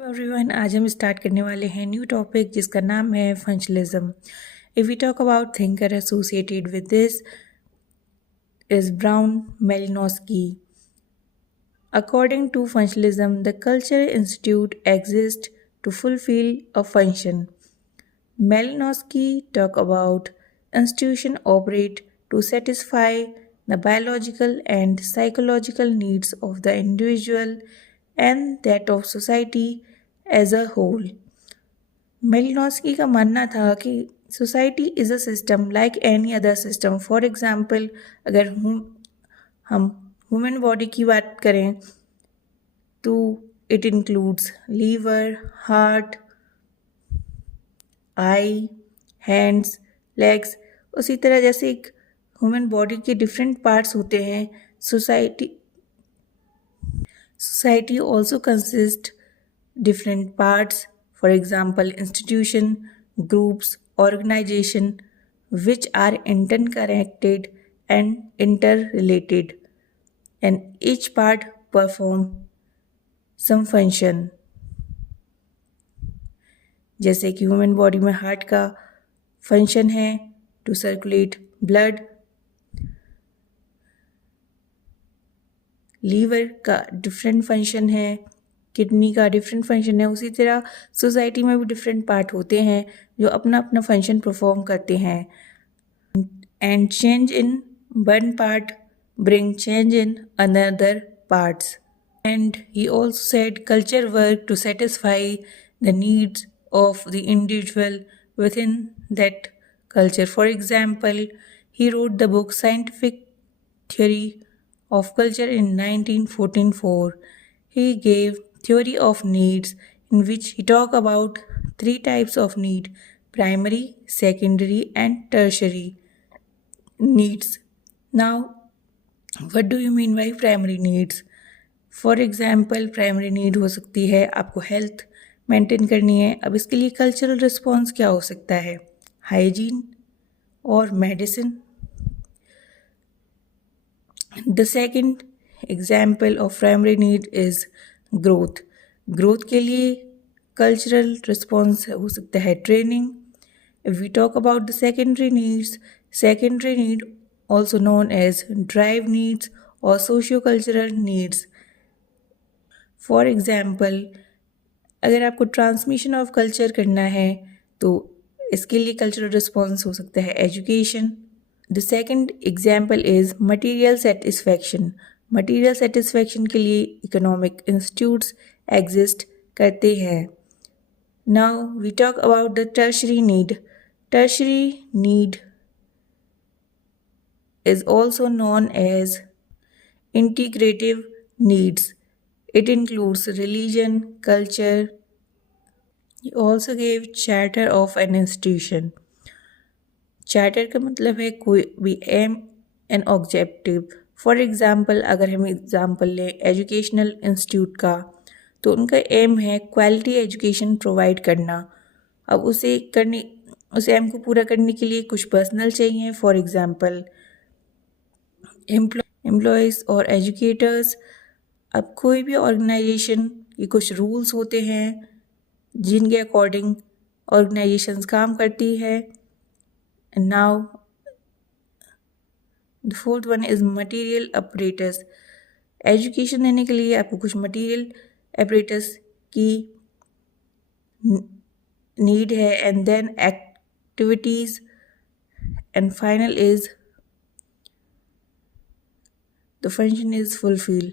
एवरीवन, आज हम स्टार्ट करने वाले हैं न्यू टॉपिक जिसका नाम है functionalism. If we talk about thinker associated with this is Brown Malinowski. According to functionalism, the culture institute exists to fulfill a function. Malinowski talk about institution operate to satisfy the biological and psychological needs of the individual and that of society as a whole. Malinowski का मानना था कि society is a system like any other system. For example, अगर हम human body की बात करें तो it includes liver, heart, eye, hands, legs. उसी तरह जैसे एक ह्यूमन बॉडी के डिफरेंट पार्ट्स होते हैं, society also consists different parts. For example, institution, groups, organization, which are interconnected and interrelated, and each part perform some function. जैसे कि human body में हार्ट का फंक्शन है टू सर्कुलेट ब्लड, लीवर का different function है, किडनी का डिफरेंट फंक्शन है. उसी तरह सोसाइटी में भी डिफरेंट पार्ट होते हैं जो अपना अपना फंक्शन परफॉर्म करते हैं. And change in one part bring change in another parts. And he also said culture work to satisfy the needs of the individual within that culture. For example, he wrote the book Scientific Theory of Culture in 1944. He gave theory of needs in which he talked about three types of need: primary, secondary and tertiary needs. Now, what do you mean by primary needs? For example, primary need हो सकती है आपको health maintain करनी है. अब इसके लिए cultural response क्या हो सकता है? हाइजीन और medicine. The second example of primary need is growth. Growth के लिए कल्चरल रिस्पॉन्स हो सकता है training. If we talk about the secondary needs, secondary need also known as drive needs और socio cultural needs. For example, अगर आपको transmission of culture करना है तो इसके लिए कल्चरल रिस्पॉन्स हो सकता है education. The second example is material satisfaction. Material satisfaction के लिए इकोनॉमिक इंस्टीट्यूट्स एग्जिस्ट करते हैं. Now we talk about the tertiary need. Tertiary need is also known as integrative needs. It includes religion, culture. He also gave charter of an institution. Charter का मतलब है कोई भी aim and objective. For example, अगर हम एग्जाम्पल लें educational institute का, तो उनका एम है क्वालिटी एजुकेशन प्रोवाइड करना. अब उस एम को पूरा करने के लिए कुछ पर्सनल चाहिए. फॉर एग्जाम्पल, एम्प्लॉयज़ और एजुकेटर्स. अब कोई भी ऑर्गेनाइजेशन के कुछ रूल्स होते हैं जिनके अकॉर्डिंग ऑर्गेनाइजेशंस काम करती है. And now the fourth one is material apparatus. Education देने के लिए आपको कुछ मटेरियल अपरेटस की नीड है. And then activities. And final is the function is fulfilled.